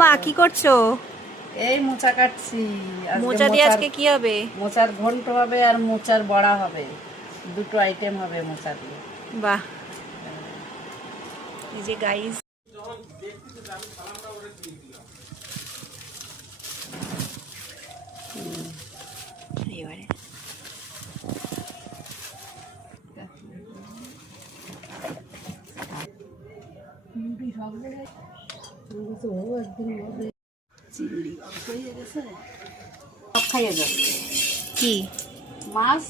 মা কি করছো? এই মোচা কাটছি। মোচা দিয়ে আজকে কি হবে? মোচার ঘন্ট হবে আর মোচার বড়া হবে, দুটো আইটেম হবে মোচা দিয়ে। বাহ, এই যে গাইস এবারে চিংড়ি অল্প হয়ে গেছে, সব খাইয়ে যাবে। কি মাছ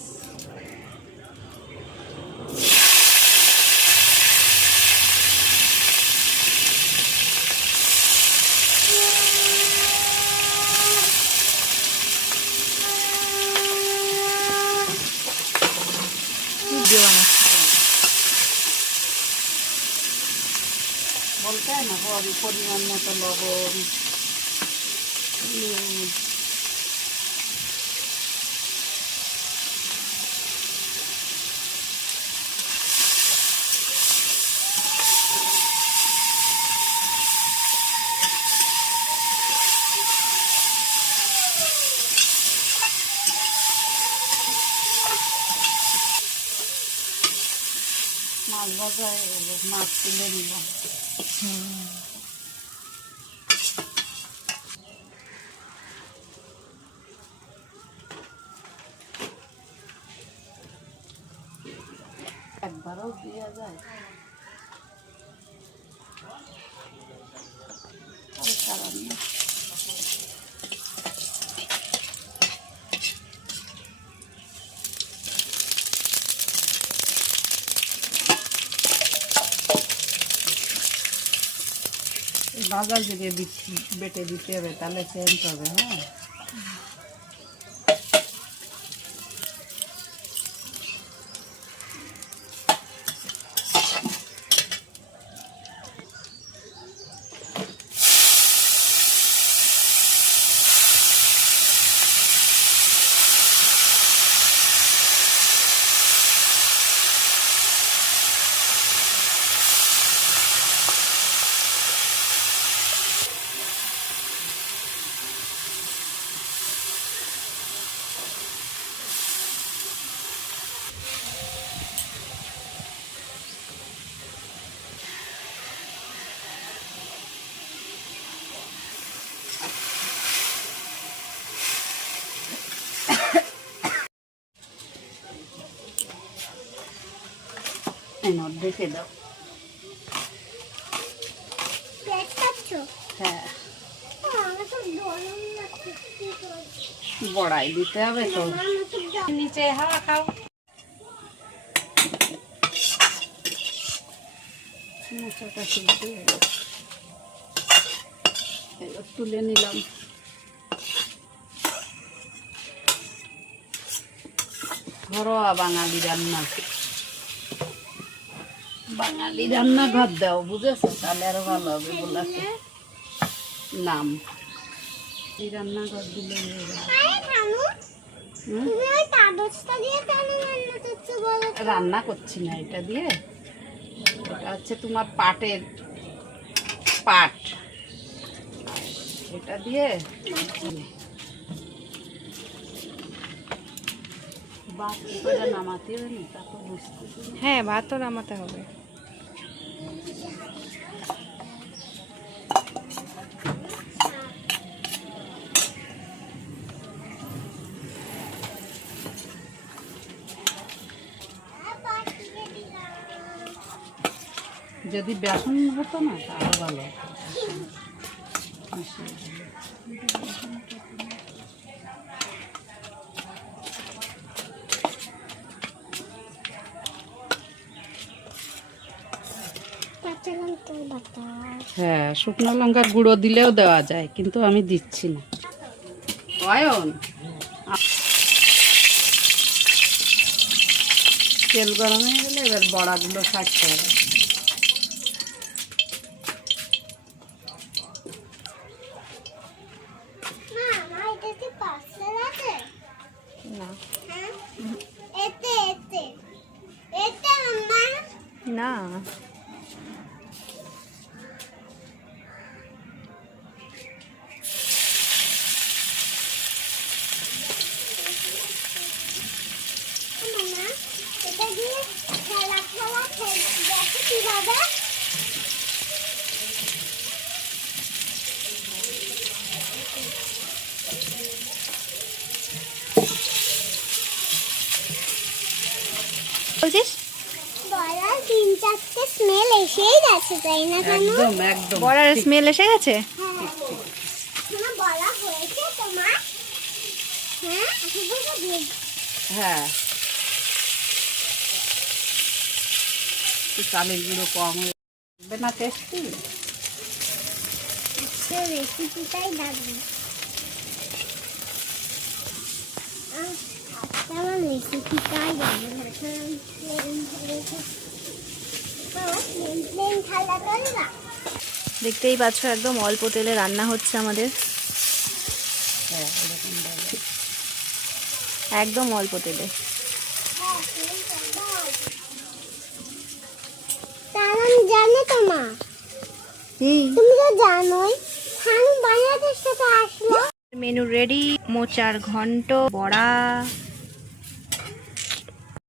ভিডিও বানাচ্ছি? বলতে হয় না, পরিমাণ মতো লবণ, হলুদ, মাছ ভাজা হয়ে গেল, মাছ তুলে নিলাম। একবারও দেওয়া যায়, আর কারণ নেই। ভাজা জিরে বেটে দিতে হবে, তাহলে সেন্ট হবে। হ্যাঁ, ঢেকে দাও। হ্যাঁ, বড়াই দিতে হবে তো। নিচে হাওয়া খাও। মোচাটা তুলে নিলাম। ঘরোয়া বাঙালি রান্না, বাঙালি রান্নাঘর দাও, বুঝেছো? তাহলে আরো ভালো হবে। বলাকে নাম এই রান্নাঘর দিলে রান্না করছি না এটা দিয়ে। এটা হচ্ছে তোমার পাটের পাট, এটা দিয়ে ভাত নামাতে হবে না, তারপর বুঝতে। হ্যাঁ, ভাতও নামাতে হবে। যদি বেসন হতো না তাহলে ভালো। হ্যাঁ, শুকনো লঙ্কার গুঁড়ো দিলেও দেওয়া যায়, কিন্তু আমি দিচ্ছি না। অয়ন, তেল গরম হয়ে গেলে এবার বড়াগুলো ছাড়তে হবে। না, বলছিস? বড়ার 3-4টে স্মেল এসেই গেছে তাই না কেন? একদম একদম বড়ার ঠিক। স্মেল এসে গেছে? তোমার বড়া হয়েছে তোমার? হ্যাঁ হ্যাঁ একটু চালের গুঁড়ো কম হবে না টেস্টি। রেসিপিটাই দারুণ। আমার রেসিপিটাই দারুণ। প্লেন থালা করে না। দেখতেই পাচ্ছ একদম অল্প তেলে রান্না হচ্ছে আমাদের, হ্যাঁ এরকম ভাবে। একদম অল্প তেলে। কারণ জানো তো মা, তুমি তো জানোই বাংলাদেশ থেকে আসলো। মেনু রেডি, মোচার ঘন্ট, বড়া,